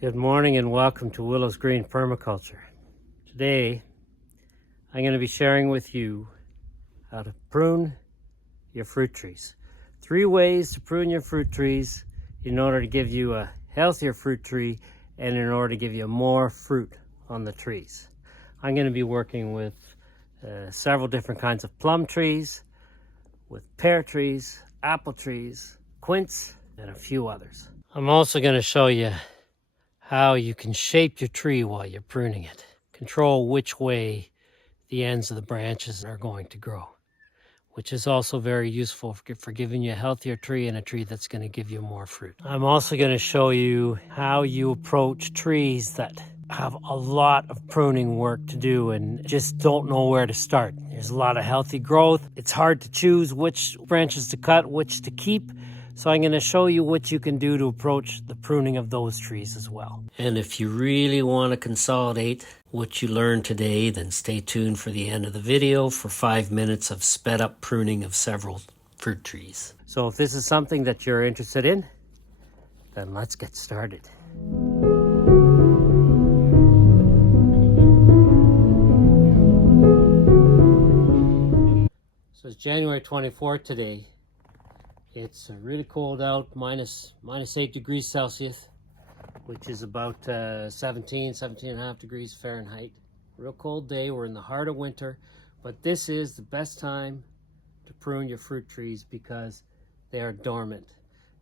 Good morning and welcome to Willow's Green Permaculture. Today I'm going to be sharing with you how to prune your fruit trees. 3 ways to prune your fruit trees in order to give you a healthier fruit tree and in order to give you more fruit on the trees. I'm going to be working with several different kinds of plum trees, with pear trees, apple trees, quince, and a few others. I'm also going to show you how you can shape your tree while you're pruning it. Control which way the ends of the branches are going to grow, which is also very useful for giving you a healthier tree and a tree that's going to give you more fruit. I'm also going to show you how you approach trees that have a lot of pruning work to do and just don't know where to start. There's a lot of healthy growth. It's hard to choose which branches to cut, which to keep. So I'm going to show you what you can do to approach the pruning of those trees as well. And if you really want to consolidate what you learned today, then stay tuned for the end of the video for 5 minutes of sped up pruning of several fruit trees. So if this is something that you're interested in, then let's get started. So it's January 24th today. It's really cold out, minus 8 degrees Celsius, which is about 17 and a half degrees Fahrenheit. Real cold day. We're in the heart of winter, but this is the best time to prune your fruit trees because they are dormant.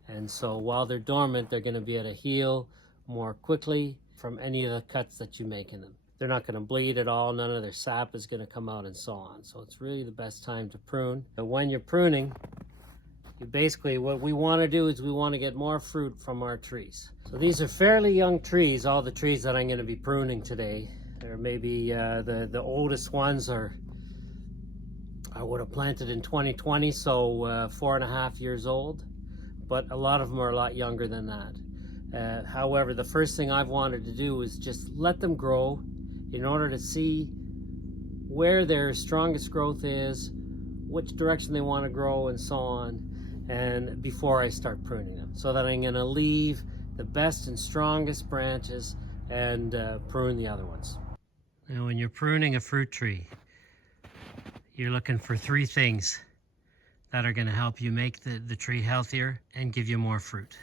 And so while they're dormant, they're going to be able to heal more quickly from any of the cuts that you make in them. They're not going to bleed at all. None of their sap is going to come out and so on. So it's really the best time to prune. But when you're pruning, basically what we want to do is we want to get more fruit from our trees. So these are fairly young trees, all the trees that I'm going to be pruning today. They're maybe the oldest ones I would have planted in 2020, so 4.5 years old, but a lot of them are a lot younger than that. However, the first thing I've wanted to do is just let them grow in order to see where their strongest growth is, which direction they want to grow and so on, and before I start pruning them, so that I'm going to leave the best and strongest branches and prune the other ones. Now when you're pruning a fruit tree, you're looking for 3 things that are going to help you make the tree healthier and give you more fruit.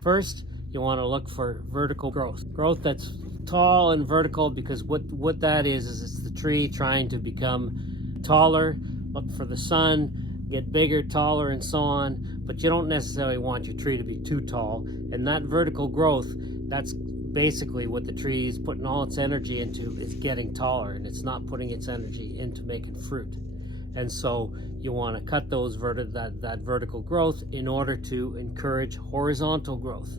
First, you want to look for vertical growth that's tall and vertical, because what that is it's the tree trying to become taller, look for the sun, get bigger, taller, and so on, but you don't necessarily want your tree to be too tall. And that vertical growth, that's basically what the tree is putting all its energy into, is getting taller, and it's not putting its energy into making fruit. And so you want to cut that vertical growth in order to encourage horizontal growth.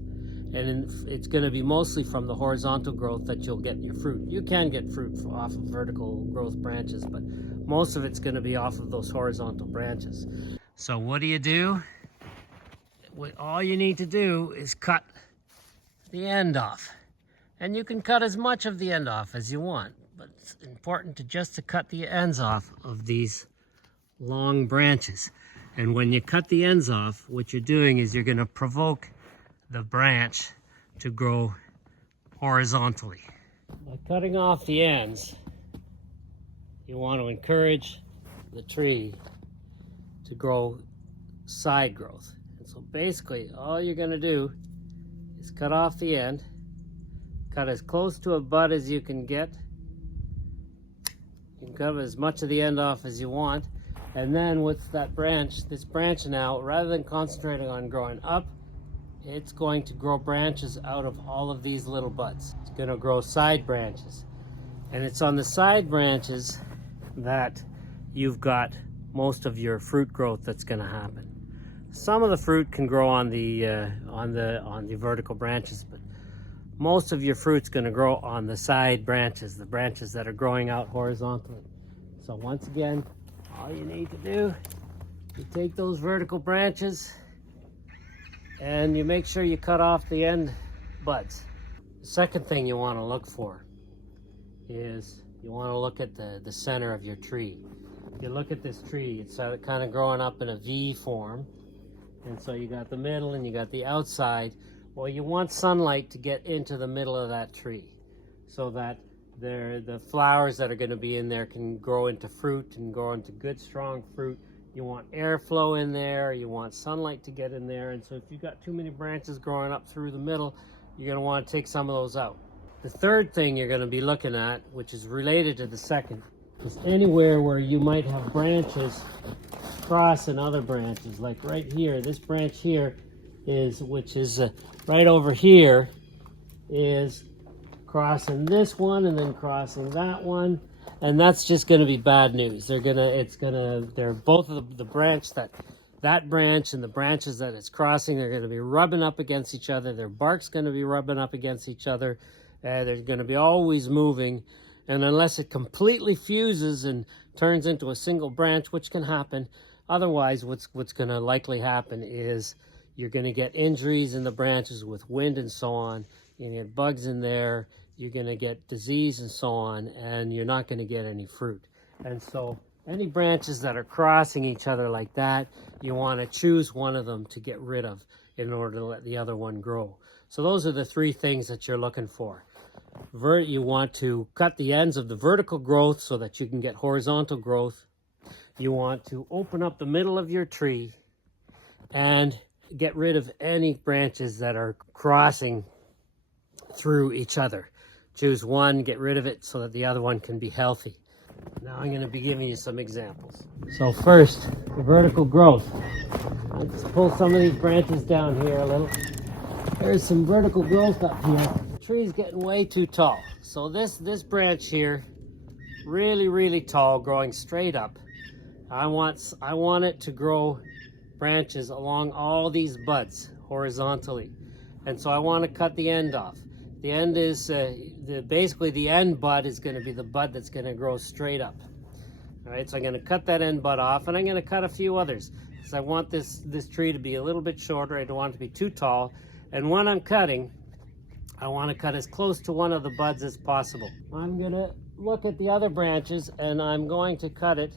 And it's going to be mostly from the horizontal growth that you'll get your fruit. You can get fruit off of vertical growth branches, but most of it's going to be off of those horizontal branches. So what do? All you need to do is cut the end off. And you can cut as much of the end off as you want, but it's important to cut the ends off of these long branches. And when you cut the ends off, what you're doing is you're going to provoke the branch to grow horizontally. By cutting off the ends, you want to encourage the tree to grow side growth. And so basically all you're going to do is cut off the end, cut as close to a bud as you can get. You can cut as much of the end off as you want, and then with this branch now, rather than concentrating on growing up, it's going to grow branches out of all of these little buds. It's going to grow side branches. And it's on the side branches that you've got most of your fruit growth that's going to happen. Some of the fruit can grow on the vertical branches, but most of your fruit's going to grow on the side branches, the branches that are growing out horizontally. So once again, all you need to do is take those vertical branches and you make sure you cut off the end buds. The second thing you want to look for is you want to look at the center of your tree. If you look at this tree, it's kind of growing up in a V form. And so you got the middle and you got the outside. Well, you want sunlight to get into the middle of that tree so that the flowers that are going to be in there can grow into fruit and grow into good, strong fruit. You want airflow in there. You want sunlight to get in there. And so if you've got too many branches growing up through the middle, you're going to want to take some of those out. The third thing you're going to be looking at, which is related to the second, is anywhere where you might have branches crossing other branches. Like right here, this branch here which is right over here, is crossing this one and then crossing that one, and that's just going to be bad news. They're both of the branch that branch and the branches that it's crossing are going to be rubbing up against each other. Their bark's going to be rubbing up against each other. They're going to be always moving, and unless it completely fuses and turns into a single branch, which can happen, otherwise what's going to likely happen is you're going to get injuries in the branches with wind and so on. You're going to get bugs in there. You're going to get disease and so on, and you're not going to get any fruit. And so any branches that are crossing each other like that, you want to choose one of them to get rid of in order to let the other one grow. So those are the three things that you're looking for. You want to cut the ends of the vertical growth so that you can get horizontal growth. You want to open up the middle of your tree and get rid of any branches that are crossing through each other. Choose one, get rid of it so that the other one can be healthy. Now I'm going to be giving you some examples. So first, the vertical growth. Let's pull some of these branches down here a little. There's some vertical growth up here. The tree's getting way too tall. So this branch here, really tall, growing straight up. I want it to grow branches along all these buds horizontally, and so I want to cut the end off. The end is basically the end bud is going to be the bud that's going to grow straight up. All right, so I'm going to cut that end bud off, and I'm going to cut a few others because I want this tree to be a little bit shorter. I don't want it to be too tall, and when I'm cutting, I want to cut as close to one of the buds as possible. I'm going to look at the other branches, and I'm going to cut it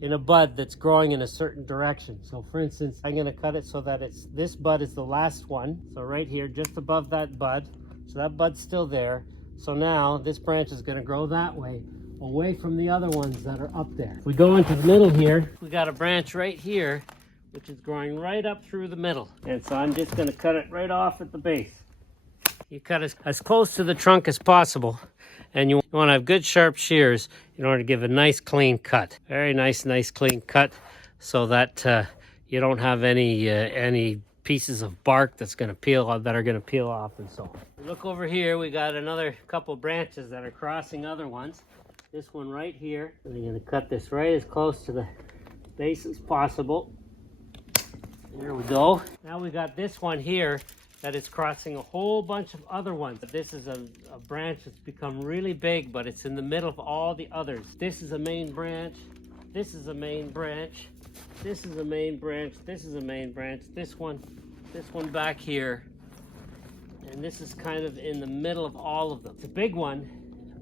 in a bud that's growing in a certain direction. So for instance, I'm going to cut it so that this bud is the last one. So right here, just above that bud. So that bud's still there. So now this branch is going to grow that way, away from the other ones that are up there. If we go into the middle here, we got a branch right here, which is growing right up through the middle. And so I'm just going to cut it right off at the base. You cut as close to the trunk as possible. And you want to have good sharp shears in order to give a nice clean cut. Very nice clean cut so that you don't have any pieces of bark that are going to peel off and so on. Look over here, we got another couple branches that are crossing other ones. This one right here. And I'm going to cut this right as close to the base as possible. There we go. Now we got this one here that is crossing a whole bunch of other ones. This is a branch that's become really big, but it's in the middle of all the others. This is a main branch. This is a main branch. This is a main branch. This is a main branch. This one back here. And this is kind of in the middle of all of them. It's a big one,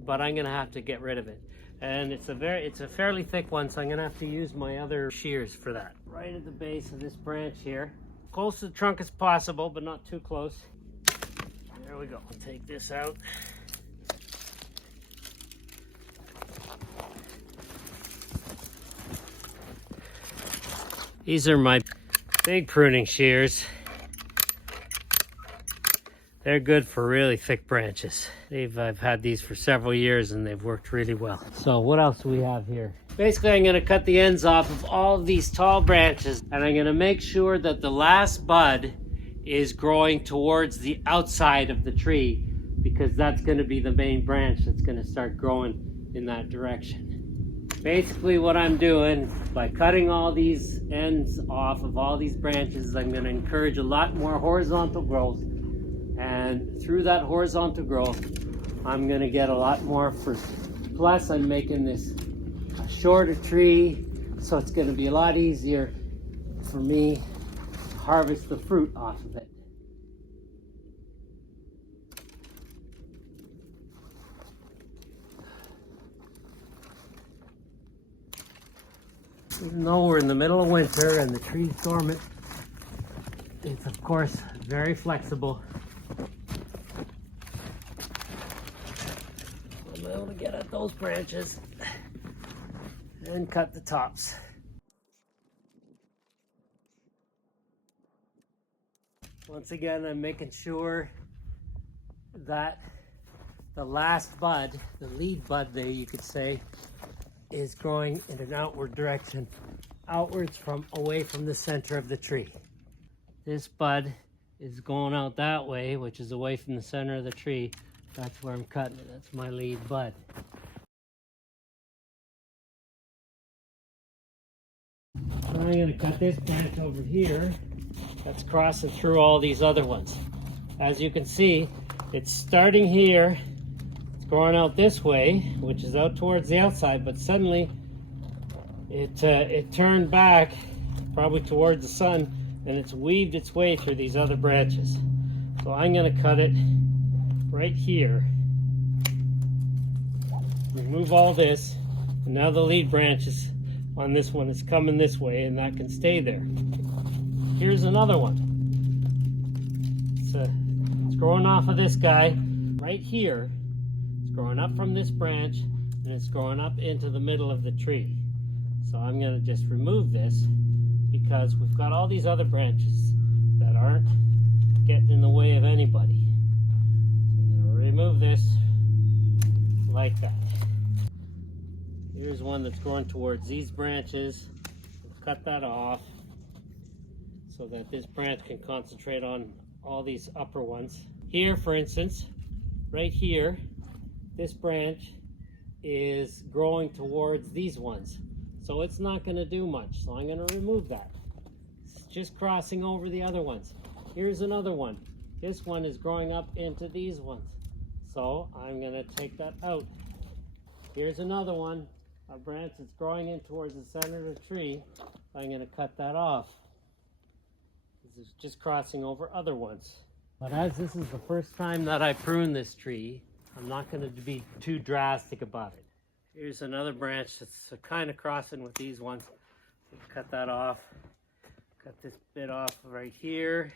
but I'm gonna have to get rid of it. And it's a fairly thick one, so I'm gonna have to use my other shears for that. Right at the base of this branch here. Close to the trunk as possible, but not too close. There we go. I'll take this out. These are my big pruning shears. They're good for really thick branches. I've had these for several years and they've worked really well. So what else do we have here? Basically, I'm going to cut the ends off of all of these tall branches, and I'm going to make sure that the last bud is growing towards the outside of the tree, because that's going to be the main branch that's going to start growing in that direction. Basically, what I'm doing by cutting all these ends off of all these branches, I'm going to encourage a lot more horizontal growth, and through that horizontal growth, I'm going to get a lot more fruit. Plus, I'm making this shorter tree, so it's going to be a lot easier for me to harvest the fruit off of it. Even though we're in the middle of winter and the tree's dormant, it's of course very flexible. able to get at those branches and cut the tops. Once again, I'm making sure that the last bud, the lead bud there you could say, is growing in an outward direction, outwards from away from the center of the tree. This bud is going out that way, which is away from the center of the tree. That's where I'm cutting it. That's my lead bud. So I'm going to cut this branch over here that's crossing through all these other ones. As you can see, it's starting here, it's growing out this way, which is out towards the outside, but suddenly it turned back, probably towards the sun, and it's weaved its way through these other branches. So I'm going to cut it right here, remove all this, and now the lead branches on this one is coming this way, and that can stay there. Here's another one. It's growing off of this guy right here. It's growing up from this branch, and it's growing up into the middle of the tree. So I'm going to just remove this because we've got all these other branches that aren't getting in the way of anybody. So I'm going to remove this like that. Here's one that's growing towards these branches. We'll cut that off so that this branch can concentrate on all these upper ones. Here, for instance, right here, this branch is growing towards these ones. So it's not going to do much. So I'm going to remove that. It's just crossing over the other ones. Here's another one. This one is growing up into these ones. So I'm going to take that out. Here's another one, a branch that's growing in towards the center of the tree. I'm going to cut that off. This is just crossing over other ones. But as this is the first time that I prune this tree, I'm not going to be too drastic about it. Here's another branch that's kind of crossing with these ones. Cut that off. Cut this bit off right here.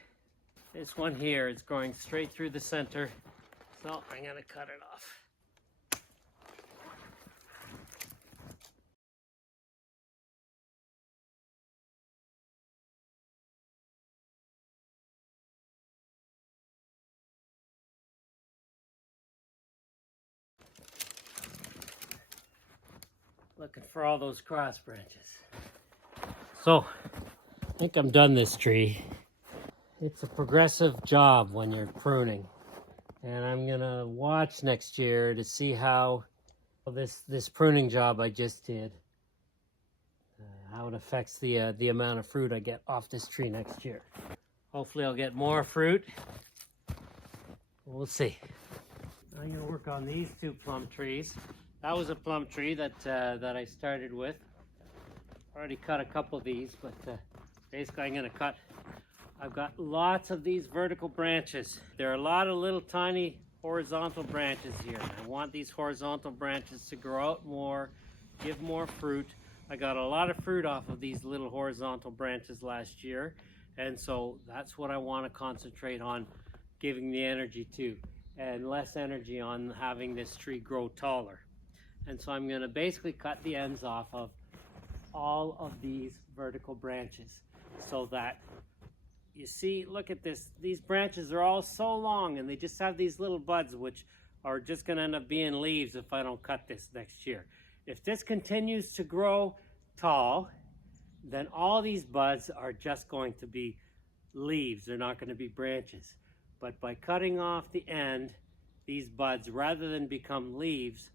This one here is going straight through the center, so I'm going to cut it off. Looking for all those cross branches. So, I think I'm done this tree. It's a progressive job when you're pruning. And I'm gonna watch next year to see how this pruning job I just did, how it affects the amount of fruit I get off this tree next year. Hopefully I'll get more fruit. We'll see. I'm gonna work on these two plum trees. That was a plum tree that I started with. Already cut a couple of these, but basically I'm going to cut. I've got lots of these vertical branches. There are a lot of little tiny horizontal branches here. I want these horizontal branches to grow out more, give more fruit. I got a lot of fruit off of these little horizontal branches last year, and so that's what I want to concentrate on giving the energy to, and less energy on having this tree grow taller. And so I'm going to basically cut the ends off of all of these vertical branches so that you see, look at this, these branches are all so long and they just have these little buds which are just going to end up being leaves if I don't cut this next year. If this continues to grow tall, then all these buds are just going to be leaves. They're not going to be branches. But by cutting off the end, these buds, rather than become leaves,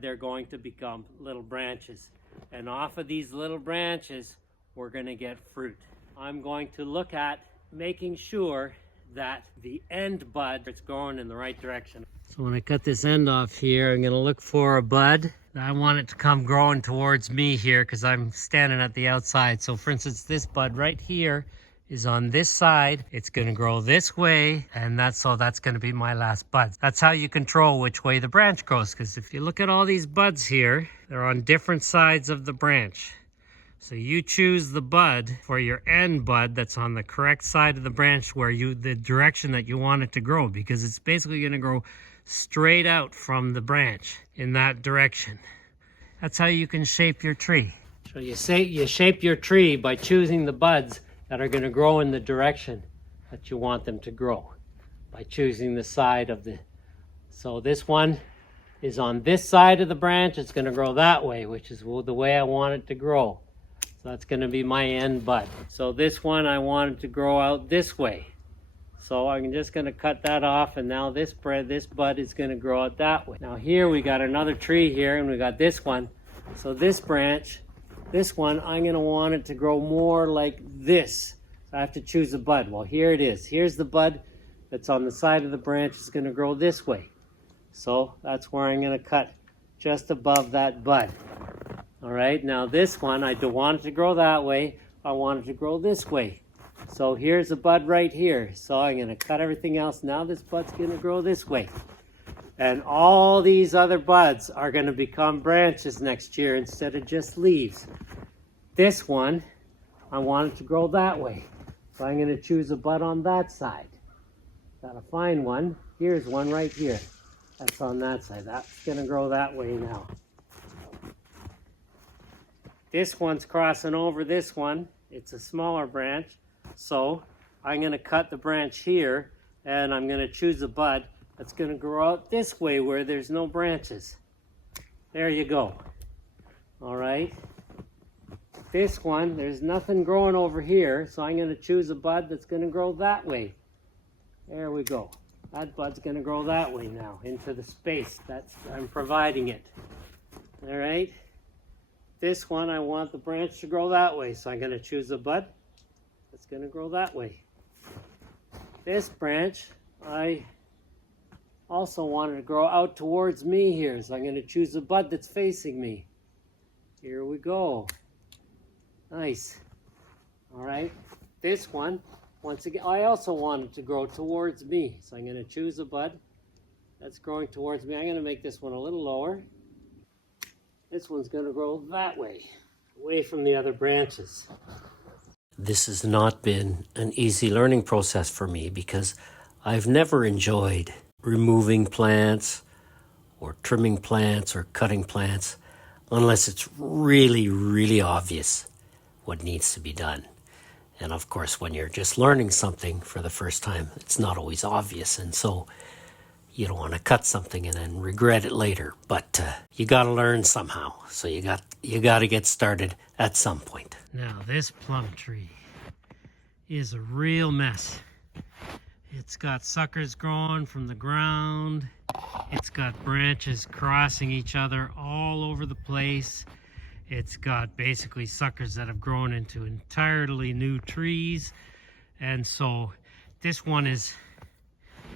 they're going to become little branches. And off of these little branches, we're going to get fruit. I'm going to look at making sure that the end bud is going in the right direction. So when I cut this end off here, I'm going to look for a bud. I want it to come growing towards me here because I'm standing at the outside. So for instance, this bud right here is on this side. It's going to grow this way, and that's going to be my last bud. That's how you control which way the branch grows, because if you look at all these buds here, they're on different sides of the branch. So you choose the bud for your end bud that's on the correct side of the branch where the direction that you want it to grow, because it's basically going to grow straight out from the branch in that direction. That's how you can shape your tree. So you shape your tree by choosing the buds that are going to grow in the direction that you want them to grow. By choosing the side of the... So this one is on this side of the branch. It's going to grow that way, which is the way I want it to grow. So that's going to be my end bud. So this one I want it to grow out this way. So I'm just going to cut that off, and now this bud is going to grow out that way. Now here we got another tree here, and we got this one. So this branch, this one, I'm going to want it to grow more like this. So I have to choose a bud. Well, here it is. Here's the bud that's on the side of the branch. It's going to grow this way. So that's where I'm going to cut just above that bud. All right, now this one, I don't want it to grow that way. I want it to grow this way. So here's a bud right here. So I'm going to cut everything else. Now this bud's going to grow this way. And all these other buds are going to become branches next year instead of just leaves. This one, I want it to grow that way. So I'm going to choose a bud on that side. Got to find one. Here's one right here. That's on that side. That's going to grow that way now. This one's crossing over this one. It's a smaller branch. So I'm going to cut the branch here, and I'm going to choose a bud that's going to grow out this way where there's no branches. There you go. All right. This one, there's nothing growing over here, so I'm going to choose a bud that's going to grow that way. There we go. That bud's going to grow that way now into the space that's I'm providing it. All right. This one, I want the branch to grow that way, so I'm going to choose a bud that's going to grow that way. This branch, I also want it to grow out towards me here, so I'm going to choose a bud that's facing me. Here we go. Nice. All right. This one, once again, I also want it to grow towards me, so I'm going to choose a bud that's growing towards me. I'm going to make this one a little lower. This one's going to grow that way, away from the other branches. This has not been an easy learning process for me because I've never enjoyed removing plants or trimming plants or cutting plants unless it's really, really obvious what needs to be done. And of course, when you're just learning something for the first time, it's not always obvious. And so you don't want to cut something and then regret it later. But you got to learn somehow. So you got to get started at some point. Now this plum tree is a real mess. It's got suckers growing from the ground. It's got branches crossing each other all over the place. It's got basically suckers that have grown into entirely new trees. And so this one's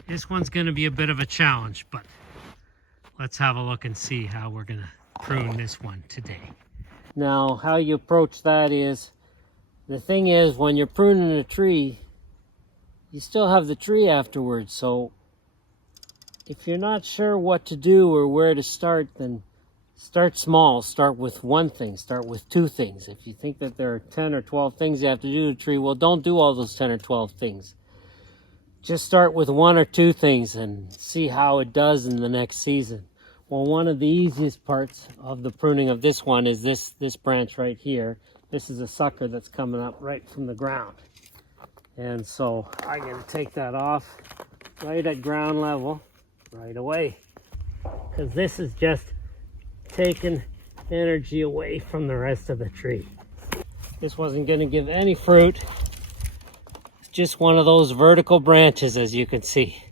going to be a bit of a challenge, but let's have a look and see how we're going to prune this one today. Now, how you approach that is, the thing is, when you're pruning a tree, you still have the tree afterwards. So if you're not sure what to do or where to start, then start small. Start with one thing. Start with two things. If you think that there are 10 or 12 things you have to do to a tree, well, don't do all those 10 or 12 things. Just start with one or two things and see how it does in the next season. Well, one of the easiest parts of the pruning of this one is this branch right here. This is a sucker that's coming up right from the ground. And so I'm going to take that off right at ground level right away, because this is just taking energy away from the rest of the tree. This wasn't going to give any fruit. It's just one of those vertical branches, as you can see,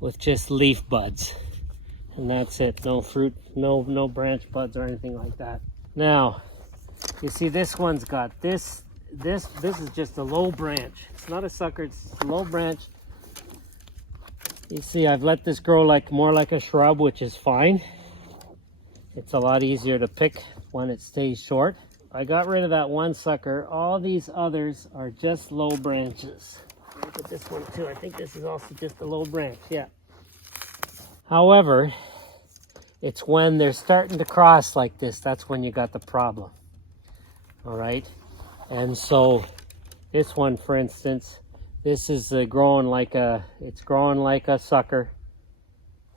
with just leaf buds. And that's it. No fruit, no branch buds or anything like that. Now, you see this one's got this is just a low branch. It's not a sucker, it's a low branch. You see, I've let this grow more like a shrub, which is fine. It's a lot easier to pick when it stays short. I got rid of that one sucker. All these others are just low branches. Look at this one too. I think this is also just a low branch, yeah. However, it's when they're starting to cross like this, that's when you got the problem. All right? And so this one, for instance, this is growing like a sucker.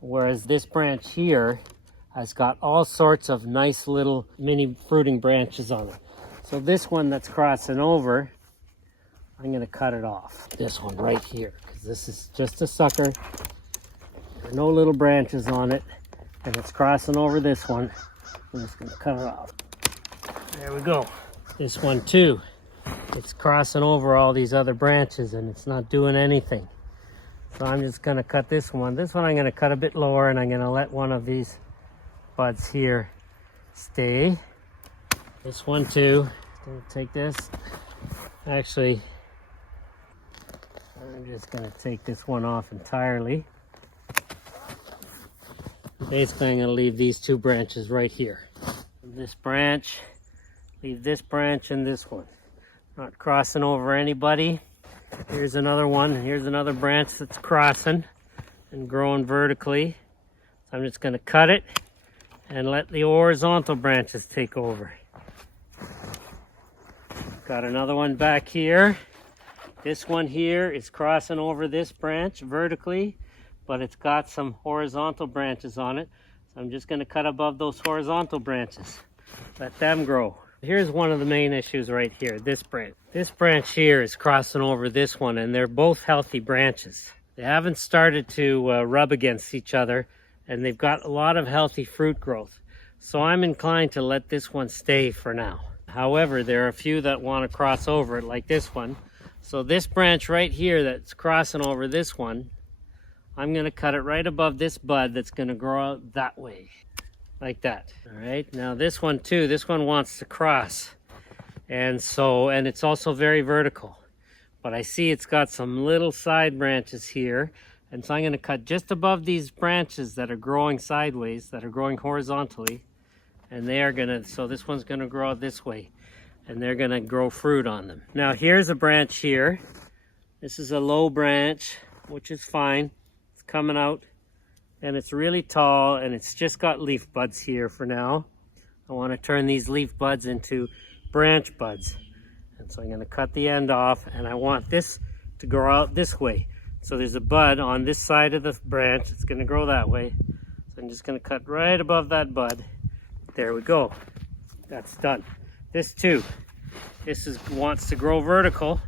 Whereas this branch here has got all sorts of nice little mini fruiting branches on it. So this one that's crossing over, I'm going to cut it off. This one right here, because this is just a sucker. There are no little branches on it, and it's crossing over this one. I'm just going to cut it off. There we go. This one too. It's crossing over all these other branches, and it's not doing anything. So I'm just going to cut this one. This one I'm going to cut a bit lower, and I'm going to let one of these buds here stay. This one too. I'm going to take this. Actually, I'm just going to take this one off entirely. Basically, I'm going to leave these two branches right here. This branch, leave this branch and this one. Not crossing over anybody. Here's another one. Here's another branch that's crossing and growing vertically. So I'm just going to cut it and let the horizontal branches take over. Got another one back here. This one here is crossing over this branch vertically, but it's got some horizontal branches on it. So I'm just going to cut above those horizontal branches. Let them grow. Here's one of the main issues right here, this branch. This branch here is crossing over this one, and they're both healthy branches. They haven't started to rub against each other, and they've got a lot of healthy fruit growth. So I'm inclined to let this one stay for now. However, there are a few that want to cross over it, like this one. So this branch right here that's crossing over this one, I'm going to cut it right above this bud that's going to grow out that way, like that. All right, now this one too, this one wants to cross. And it's also very vertical. But I see it's got some little side branches here. And so I'm going to cut just above these branches that are growing sideways, that are growing horizontally. And they are going to, so this one's going to grow out this way. And they're going to grow fruit on them. Now here's a branch here. This is a low branch, which is fine. It's coming out. And it's really tall, and it's just got leaf buds here for now. I want to turn these leaf buds into branch buds. And so I'm going to cut the end off, and I want this to grow out this way. So there's a bud on this side of the branch. It's going to grow that way. So I'm just going to cut right above that bud. There we go. That's done. This too. Wants to grow vertical.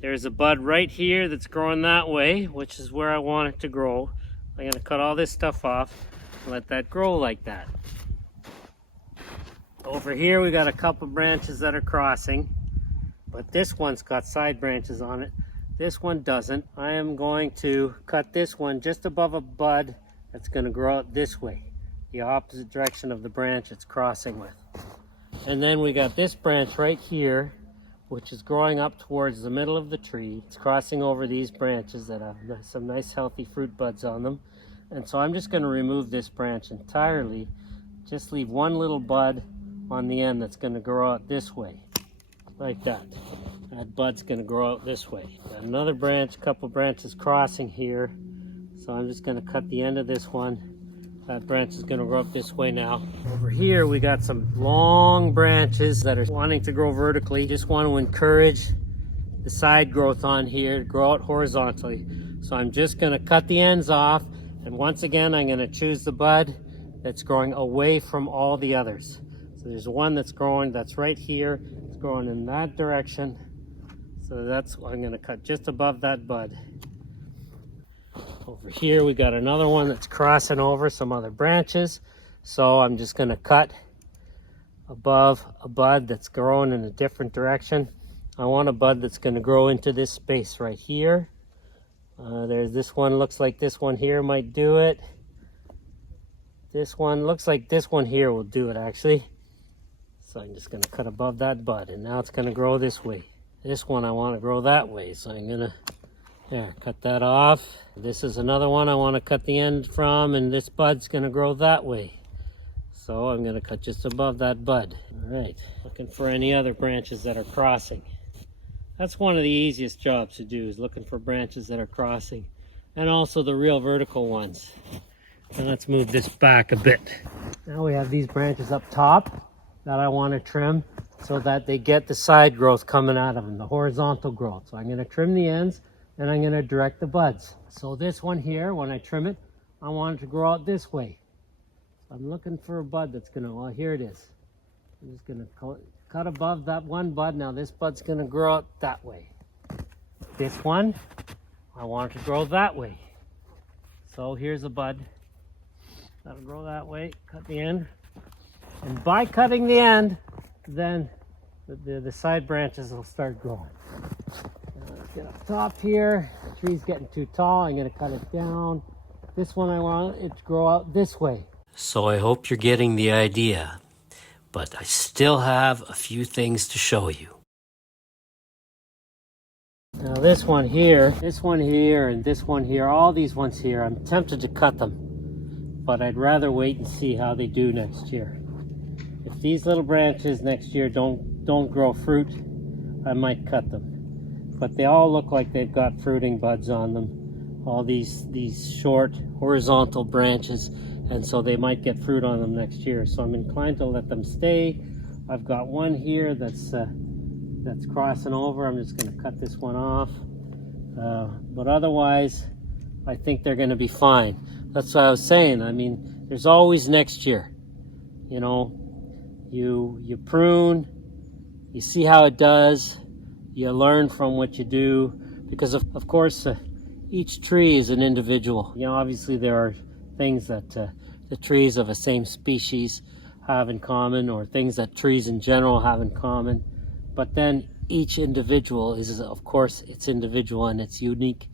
There's a bud right here that's growing that way, which is where I want it to grow. I'm going to cut all this stuff off and let that grow like that. Over here we got a couple branches that are crossing, but this one's got side branches on it. This one doesn't. I am going to cut this one just above a bud that's going to grow out this way, the opposite direction of the branch it's crossing with. And then we got this branch right here, which is growing up towards the middle of the tree. It's crossing over these branches that have some nice healthy fruit buds on them. And so I'm just going to remove this branch entirely. Just leave one little bud on the end that's going to grow out this way, like that. That bud's going to grow out this way. Got another branch, couple branches crossing here. So I'm just going to cut the end of this one. That branch is going to grow up this way now. Over here we got some long branches that are wanting to grow vertically. Just want to encourage the side growth on here to grow out horizontally. So I'm just going to cut the ends off, and once again I'm going to choose the bud that's growing away from all the others. So there's one that's growing, that's right here. It's growing in that direction. So that's what I'm going to cut just above that bud. Over here we got another one that's crossing over some other branches. So I'm just going to cut above a bud that's growing in a different direction. I want a bud that's going to grow into this space right here. There's this one, looks like this one here might do it. This one looks like this one here will do it actually. So I'm just going to cut above that bud, and now it's going to grow this way. This one I want to grow that way, so I'm going to cut that off. This is another one I want to cut the end from, and this bud's going to grow that way. So I'm going to cut just above that bud. All right, looking for any other branches that are crossing. That's one of the easiest jobs to do, is looking for branches that are crossing, and also the real vertical ones. And let's move this back a bit. Now we have these branches up top that I want to trim so that they get the side growth coming out of them, the horizontal growth. So I'm going to trim the ends, and I'm going to direct the buds. So this one here, when I trim it, I want it to grow out this way. I'm looking for a bud that's gonna, well, here it is. I'm just gonna cut above that one bud. Now this bud's gonna grow out that way. This one, I want it to grow that way. So here's a bud. That'll grow that way, cut the end. And by cutting the end, then the side branches will start growing. Now let's get up top here. The tree's getting too tall, I'm gonna cut it down. This one I want it to grow out this way. So I hope you're getting the idea, but I still have a few things to show you. Now this one here, and this one here, all these ones here, I'm tempted to cut them, but I'd rather wait and see how they do next year. If these little branches next year don't grow fruit, I might cut them. But they all look like they've got fruiting buds on them. All these short horizontal branches, and so they might get fruit on them next year. So I'm inclined to let them stay. I've got one here that's crossing over. I'm just going to cut this one off. But otherwise, I think they're going to be fine. That's what I was saying. I mean, there's always next year. You know, you prune, you see how it does, you learn from what you do, because of course each tree is an individual. You know, obviously there are things that the trees of a same species have in common, or things that trees in general have in common, but then each individual is, of course, it's individual and it's unique,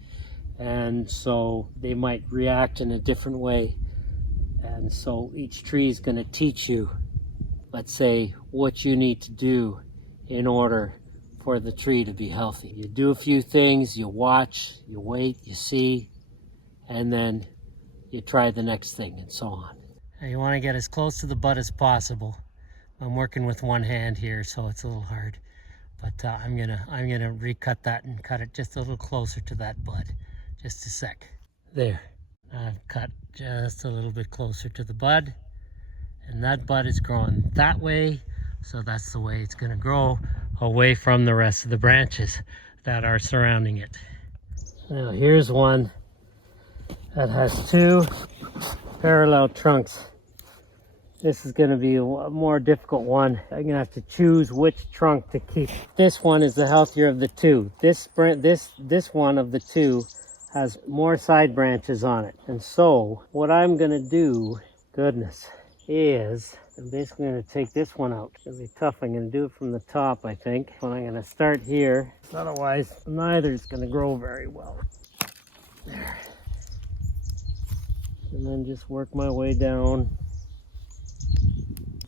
and so they might react in a different way. And so each tree is going to teach you, let's say, what you need to do in order for the tree to be healthy. You do a few things, you watch, you wait, you see, and then you try the next thing, and so on. Now you want to get as close to the bud as possible. I'm working with one hand here, so it's a little hard, but I'm gonna recut that and cut it just a little closer to that bud. Just a sec. There. I've cut just a little bit closer to the bud, and that bud is growing that way, so that's the way it's going to grow, away from the rest of the branches that are surrounding it. Now here's one that has two parallel trunks. This is going to be a more difficult one. I'm going to have to choose which trunk to keep. This one is the healthier of the two. This one of the two has more side branches on it. And so what I'm going to do, goodness, is I'm basically going to take this one out. It's going to be tough. I'm going to do it from the top, I think. But I'm going to start here. Otherwise, neither is going to grow very well. There. And then just work my way down.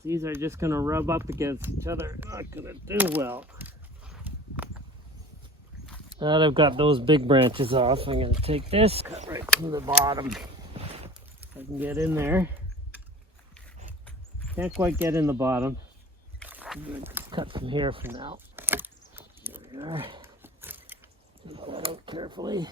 These are just going to rub up against each other. Not going to do well. Now that I've got those big branches off, I'm going to take this, cut right from the bottom. I can get in there. Can't quite get in the bottom. I'm going to just cut from here for now. There we are. Take that out carefully.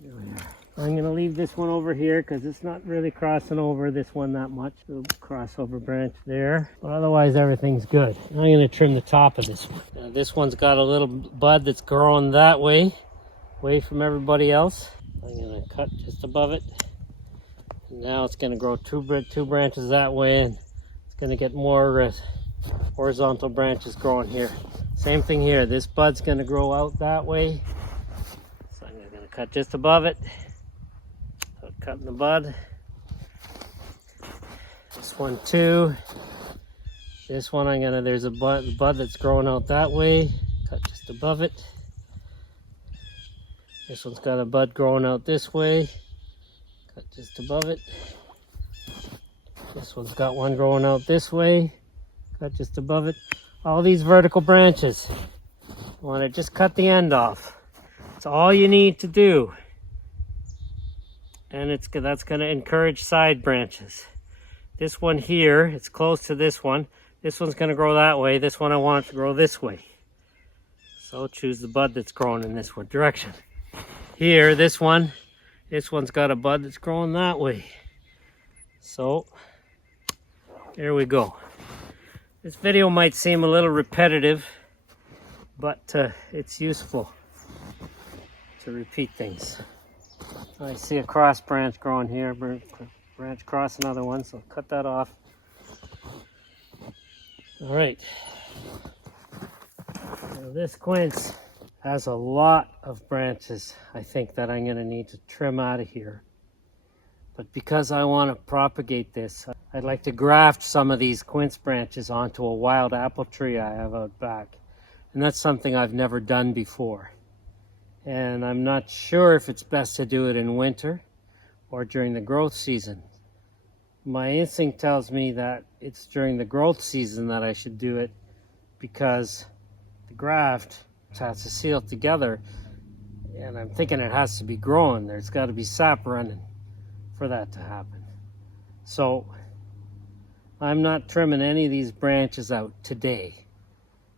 There we are. I'm going to leave this one over here because it's not really crossing over this one that much. Little crossover branch there. But otherwise everything's good. Now I'm going to trim the top of this one. Now this one's got a little bud that's growing that way, away from everybody else. I'm going to cut just above it. And now it's going to grow two branches that way, and it's going to get more horizontal branches growing here. Same thing here. This bud's going to grow out that way. So I'm going to cut just above it. Cutting the bud. This one too. This one there's a bud that's growing out that way. Cut just above it. This one's got a bud growing out this way. Cut just above it. This one's got one growing out this way. Cut just above it. All these vertical branches, I want to just cut the end off. That's all you need to do. And that's going to encourage side branches. This one here, it's close to this one. This one's going to grow that way. This one I want it to grow this way. So choose the bud that's growing in this direction. Here, this one's got a bud that's growing that way. So, there we go. This video might seem a little repetitive, but it's useful to repeat things. I see a cross branch growing here, branch cross another one, so I'll cut that off. All right, now this quince has a lot of branches, I think, that I'm going to need to trim out of here. But because I want to propagate this, I'd like to graft some of these quince branches onto a wild apple tree I have out back. And that's something I've never done before. And I'm not sure if it's best to do it in winter or during the growth season. My instinct tells me that it's during the growth season that I should do it, because the graft has to seal together, and I'm thinking it has to be growing. There's got to be sap running for that to happen. So I'm not trimming any of these branches out today,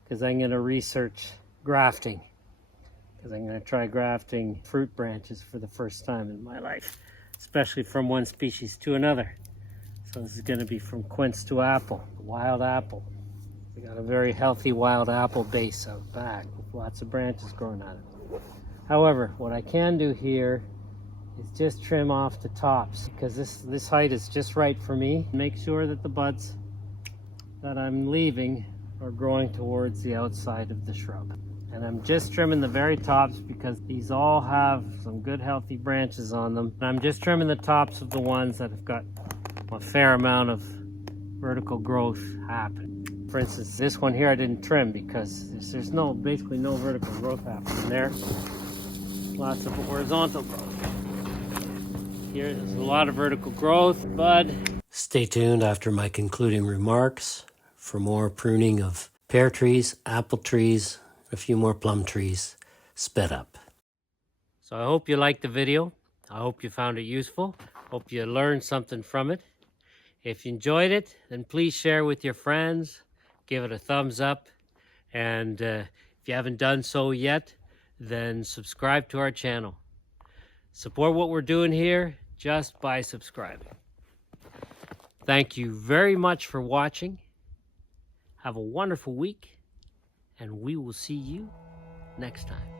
because I'm going to research grafting, because I'm going to try grafting fruit branches for the first time in my life, especially from one species to another. So this is going to be from quince to apple, wild apple. We got a very healthy wild apple base out back with lots of branches growing on it. However, what I can do here is just trim off the tops, because this height is just right for me. Make sure that the buds that I'm leaving are growing towards the outside of the shrub. And I'm just trimming the very tops because these all have some good healthy branches on them. And I'm just trimming the tops of the ones that have got a fair amount of vertical growth happening. For instance, this one here I didn't trim because there's basically no vertical growth happening there. Lots of horizontal growth. Here there's a lot of vertical growth, bud. Stay tuned after my concluding remarks for more pruning of pear trees, apple trees, a few more plum trees, sped up. So I hope you liked the video. I hope you found it useful. Hope you learned something from it. If you enjoyed it, then please share with your friends. Give it a thumbs up. And if you haven't done so yet, then subscribe to our channel. Support what we're doing here just by subscribing. Thank you very much for watching. Have a wonderful week, and we will see you next time.